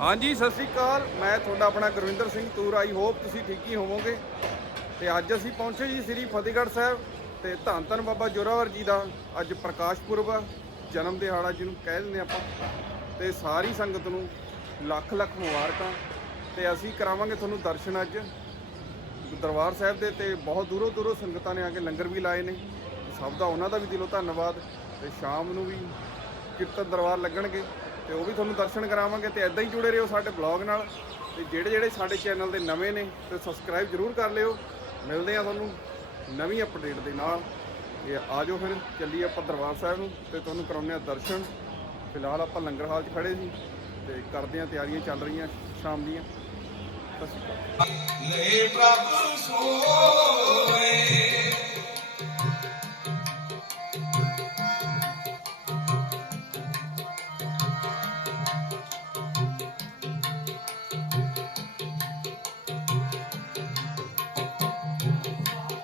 ਹਾਂਜੀ, ਸਤਿ ਸ੍ਰੀ ਅਕਾਲ। ਮੈਂ ਤੁਹਾਡਾ ਆਪਣਾ ਗੁਰਵਿੰਦਰ ਸਿੰਘ ਤੂਰ ਆਈ ਹੋਪ ਤੁਸੀਂ ਠੀਕ ਹੀ ਹੋਵੋਗੇ। ਤੇ ਅੱਜ ਅਸੀਂ ਪਹੁੰਚੇ ਜੀ ਸ੍ਰੀ ਫਤਿਹਗੜ੍ਹ ਸਾਹਿਬ ਤੇ ਧੰਨ ਧੰਨ ਬਾਬਾ ਜੋਰਾਵਰ ਜੀ ਦਾ ਅੱਜ ਪ੍ਰਕਾਸ਼ ਪੁਰਬ ਆ, ਜਨਮ ਦਿਹਾੜਾ ਜਿਹਨੂੰ ਕਹਿ ਦਿੰਦੇ ਆਪਾਂ। ਤੇ ਸਾਰੀ ਸੰਗਤ ਨੂੰ ਲੱਖ ਲੱਖ ਮੁਬਾਰਕਾਂ। ਤੇ ਅਸੀਂ ਕਰਾਵਾਂਗੇ ਤੁਹਾਨੂੰ ਦਰਸ਼ਨ ਅੱਜ। ਦਰਬਾਰ ਸਾਹਿਬ ਦੇ ਤੇ ਬਹੁਤ ਦੂਰੋਂ ਦੂਰੋਂ ਸੰਗਤਾਂ ਨੇ ਆ ਕੇ ਲੰਗਰ ਵੀ ਲਾਏ ਨੇ। ਸਭ ਦਾ ਉਹਨਾਂ ਦਾ ਵੀ ਦਿਲੋਂ ਧੰਨਵਾਦ। ਤੇ ਸ਼ਾਮ ਨੂੰ ਵੀ ਕੀਰਤਨ ਦਰਬਾਰ ਲੱਗਣਗੇ। ਤੇ ਉਹ ਵੀ ਤੁਹਾਨੂੰ ਦਰਸ਼ਨ ਕਰਾਵਾਂਗੇ ਤੇ ਐਦਾਂ ਹੀ ਜੁੜੇ ਰਹੋ ਸਾਡੇ ਬਲੌਗ ਨਾਲ। ਤੇ ਜਿਹੜੇ ਜਿਹੜੇ ਸਾਡੇ ਚੈਨਲ ਦੇ ਨਵੇਂ ਨੇ, ਤੇ ਸਬਸਕ੍ਰਾਈਬ ਜਰੂਰ ਕਰ ਲਿਓ। ਮਿਲਦੇ ਆ ਤੁਹਾਨੂੰ ਨਵੀਂ ਅਪਡੇਟ ਦੇ ਨਾਲ। ਤੇ ਆਜੋ ਫਿਰ, ਚੱਲੀਏ ਆਪਾਂ ਦਰਬਾਰ ਸਾਹਿਬ ਨੂੰ ਤੇ ਤੁਹਾਨੂੰ ਕਰਾਉਂਦੇ ਆ ਦਰਸ਼ਨ। ਫਿਲਹਾਲ ਆਪਾਂ ਲੰਗਰ ਹਾਲ 'ਚ ਖੜੇ ਸੀ ਤੇ ਕਰਦੇ ਆ ਤਿਆਰੀਆਂ ਚੱਲ ਰਹੀਆਂ ਸ਼ਾਮ ਦੀਆਂ। ਸਤਿ ਸ਼੍ਰੀ ਅਕਾਲ। ਲੈ ਪ੍ਰਭ ਸੋਏ।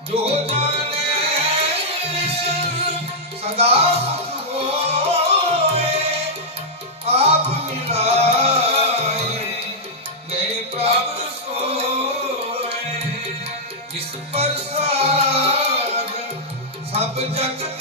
ਜੋ ਜਾਣੇ ਸਦਾ ਸੁਖ ਹੋਏ ਆਪ ਮਿਲਾਏ ਨਹੀਂ ਪ੍ਰਭ ਸੋਏ ਜਿਸ ਪ੍ਰਸਾਦ ਸਭ ਜਗਤ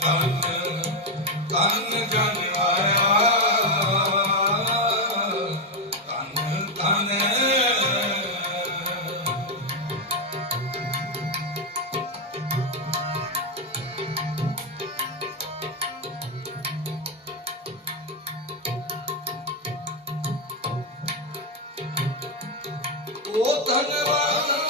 ਧੰਨ ਧੰਨ ਧੰਨ ਜਨ ਆਇਆ ਧੰਨ ਧੰਨ ਉਹ ਧਨਵੰਤ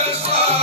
ਇਸ ਪ੍ਰਸਾਦ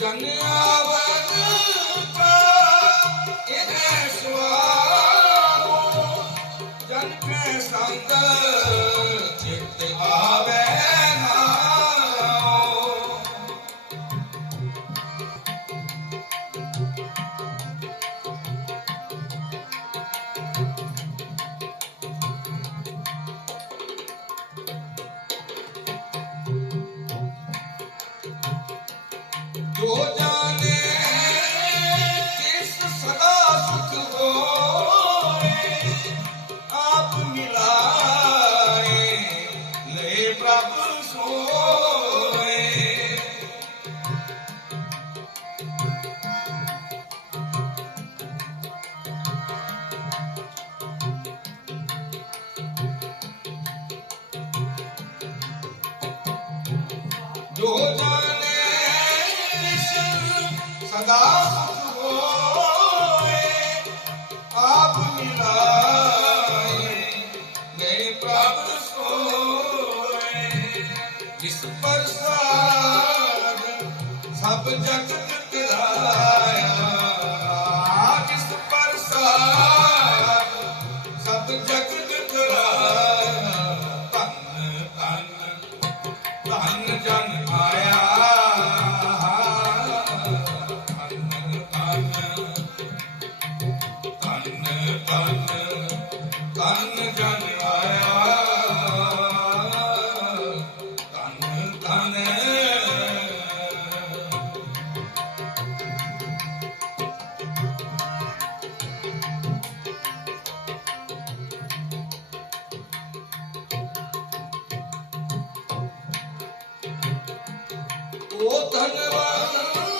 ਜਨ ਜੋ ਜਾਣੇ ਸੁਖ ਆਪ ਮਿਲਾਏ ਜੋ ਪ੍ਰਸਾਦ ਸਭ ਜਗਤ ਕਰਾਇਆ ਜਿਸ ਪ੍ਰਸਾਦ ਸਭ ਜਗਤ ਕਰਾਇਆ ਧੰਨ ਧੰਨ ਧੰਨ ਜਨ ਉਹ ਧਨਵਾਨ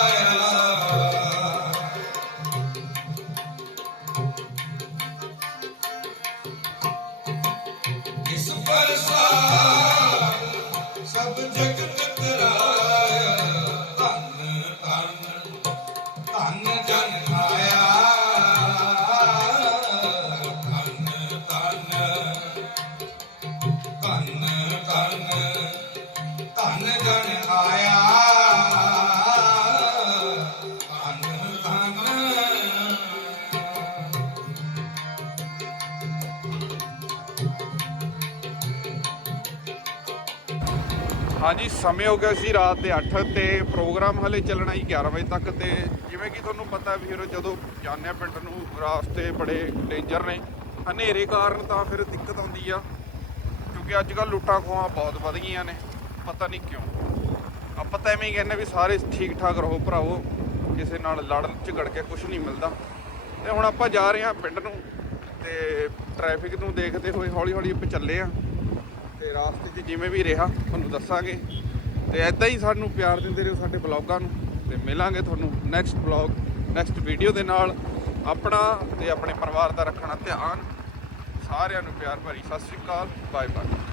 ਹਾਂਜੀ, ਸਮੇਂ ਹੋ ਗਿਆ ਸੀ ਰਾਤ ਦੇ 8 ਤੇ। ਪ੍ਰੋਗਰਾਮ ਹਲੇ ਚੱਲਣਾ ਹੀ 11 ਵਜੇ ਤੱਕ ਤੇ ਜਿਵੇਂ ਕਿ ਤੁਹਾਨੂੰ ਪਤਾ ਵੀ ਫਿਰ ਜਦੋਂ ਜਾਂਦੇ ਆ ਪਿੰਡ ਨੂੰ, ਰਾਸਤੇ ਬੜੇ ਡੇਂਜਰ ਨੇ। ਹਨੇਰੇ ਕਾਰਨ ਤਾਂ ਫਿਰ ਦਿੱਕਤ ਆਉਂਦੀ ਆ, ਕਿਉਂਕਿ ਅੱਜ ਕੱਲ ਲੁੱਟਾਂ ਖੋਹਾਂ ਬਹੁਤ ਵਧ ਗਈਆਂ ਨੇ। ਪਤਾ ਨਹੀਂ ਕਿਉਂ। ਆਪਾਂ ਤਾਂ ਐਵੇਂ ਹੀ ਕਹਿੰਦੇ ਵੀ ਸਾਰੇ ਠੀਕ ਠਾਕ ਰਹੋ ਭਰਾਵੋ, ਕਿਸੇ ਨਾਲ ਲੜ ਝਗੜ ਕੇ ਕੁਝ ਨਹੀਂ ਮਿਲਦਾ। ਤੇ ਹੁਣ ਆਪਾਂ ਜਾ ਰਹੇ ਹਾਂ ਪਿੰਡ ਨੂੰ ਤੇ ਟ੍ਰੈਫਿਕ ਨੂੰ ਦੇਖਦੇ ਹੋਏ ਹੌਲੀ ਹੌਲੀ ਆਪਾਂ ਚੱਲੇ ਆ ਤੇ ਰਾਸਤੇ 'ਚ ਜਿਵੇਂ ਵੀ ਰਿਹਾ, ਤੁਹਾਨੂੰ ਦੱਸਾਂਗੇ। ਤੇ ਐਦਾਂ ਹੀ ਸਾਨੂੰ ਪਿਆਰ ਦਿੰਦੇ ਰਹੋ ਸਾਡੇ ਬਲੌਗਾਂ ਨੂੰ ਤੇ ਮਿਲਾਂਗੇ ਤੁਹਾਨੂੰ ਨੈਕਸਟ ਬਲੌਗ ਨੈਕਸਟ ਵੀਡੀਓ ਦੇ ਨਾਲ। ਆਪਣਾ ਤੇ ਆਪਣੇ ਪਰਿਵਾਰ ਦਾ ਰੱਖਣਾ ਧਿਆਨ। ਸਾਰਿਆਂ ਨੂੰ ਪਿਆਰ ਭਰੀ ਸਤਿ ਸ਼੍ਰੀ ਅਕਾਲ ਬਾਏ ਬਾਏ